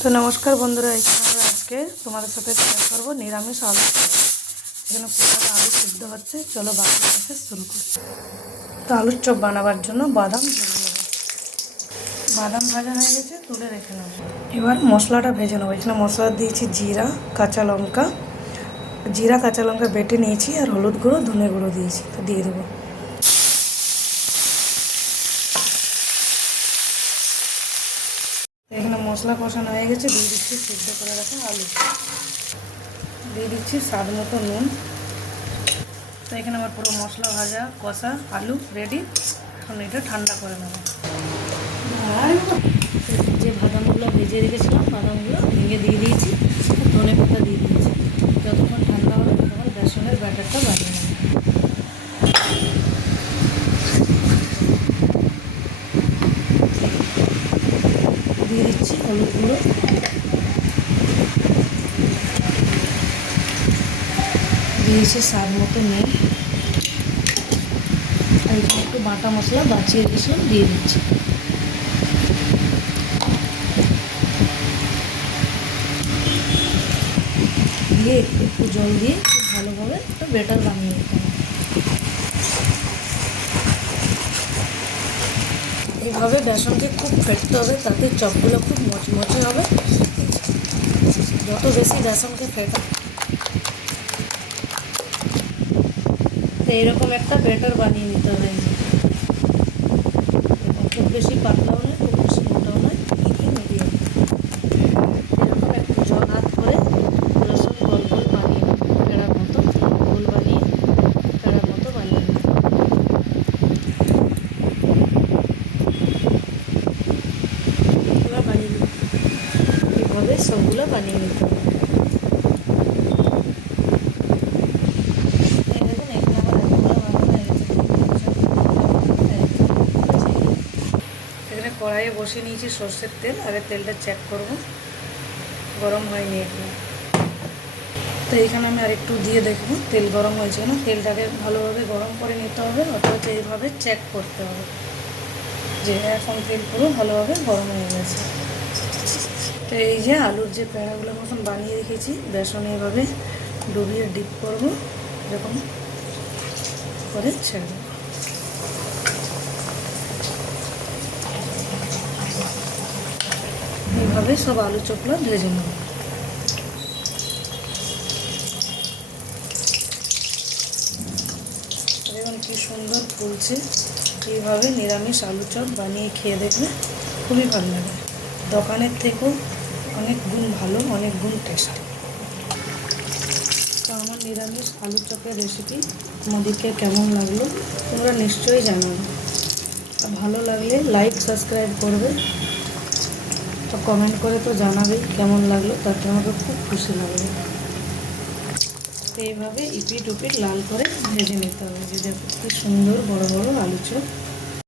তো নমস্কার বন্ধুরা, এখানে আজকে তোমাদের সাথে শেয়ার করবো নিরামিষ আলু চপ। এখানে কোথাও আলু সিদ্ধ হচ্ছে, চলো বাকি প্রসেস শুরু করি। তো আলুর চপ বানাবার জন্য বাদাম ভেজে নেবো। বাদাম ভাজা হয়ে গেছে, তুলে রেখে নেবো। এবার মশলাটা ভেজে নেবো। এখানে মশলা দিয়েছি জিরা, কাঁচা লঙ্কা, কাঁচা লঙ্কা বেটে নিয়েছি, আর হলুদ গুঁড়ো, ধনে গুঁড়ো দিয়েছি। তো দিয়ে দেবো। এখানে মশলা কষানো হয়ে গেছে, দিয়ে দিচ্ছি সিদ্ধ করে রাখা আলু, দিয়ে দিচ্ছি স্বাদ মতো নুন। তো এখানে আমার পুরো মশলা ভাজা কষা আলু রেডি। এখন এটা ঠান্ডা করে নেব। যে বাদামগুলো ভেজে রেখেছিলাম, বাদামগুলো ভেঙে দিয়ে দিয়েছি, ধনে পাতা দিয়ে দিয়েছি। যতক্ষণ ঠান্ডা হবে ততক্ষণ বেসনের ব্যাটারটা বানিয়ে নেব। দিয়ে দিচ্ছি হলুদ গুঁড়ো, দিয়েছি স্বাদ মতো নুন, আর এখানে একটু বাটা মশলা বাঁচিয়ে রেখেছিলাম দিয়ে দিচ্ছি। দিয়ে একটু জল দিয়ে খুব ভালোভাবে একটা ব্যাটার বানিয়ে নিতে হবে। এইভাবে বেসনকে খুব ফেটতে হবে, তাতে চপগুলো খুব মচমচে হবে। যত বেশি বেসনকে ফেটা, তো এইরকম একটা ব্যাটার বানিয়ে নিতে হবে। খুব বেশি পাতলাও নয়, খুব বেশি মোটাও নয়, মিডিয়াম। এরকম একটু জল হাত করে রসুন গোল গোল বানিয়ে পেড়ার মতো গোল বানিয়ে পেড়ার মতো বানিয়ে এবার বানিয়ে নিতে। এইভাবে সবগুলো বানিয়ে নিতে হবে। এখানে কড়াইয়ে বসিয়ে নিয়েছি সর্ষের তেল। আগে তেলটা চেক করব, গরম হয়নি এখানে। তো এইখানে আমি আরেকটু দিয়ে দেখব তেল গরম হয়েছে না। তেলটাকে ভালোভাবে গরম করে নিতে হবে, অথবা এইভাবে চেক করতে হবে যে এখন তেল পুরো ভালোভাবে গরম হয়ে গেছে। তো এই যে আলুর যে পেঁড়াগুলো মতন বানিয়ে রেখেছি, বেসন এইভাবে ডুবিয়ে ডিপ করব, এরকম করে ছেড়ে দেবো। এইভাবে সব আলু চপগুলো ভেজে নেব। দেখুন কি সুন্দর ফুলছে। এইভাবে নিরামিষ আলু চপ বানিয়ে খেয়ে দেখবে, খুবই ভালো লাগে। দোকানের থেকেও অনেক গুণ ভালো, অনেক গুণ টেস্ট। তো আমার নিরামিষ আলু চপের রেসিপি তোমাদেরকে কেমন লাগলো তোমরা নিশ্চয়ই জানাবে। ভালো লাগলে লাইক সাবস্ক্রাইব করবে, তো কমেন্ট করে তো জানাবেই কেমন লাগলো, তাতে আমাকে খুব খুশি লাগবে। তো এইভাবে ইপিট উপিট লাল করে ভেজে নিতে হবে। যে দেখো কি সুন্দর বড় বড় আলু চপ